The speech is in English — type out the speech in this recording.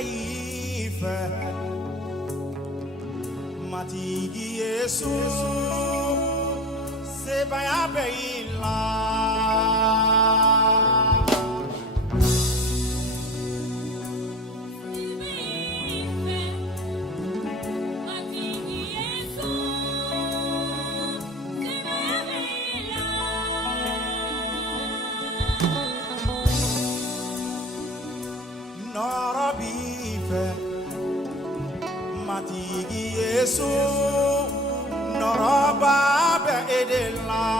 ife matigi Yesu se baya beila matigi Yesu noroba be edela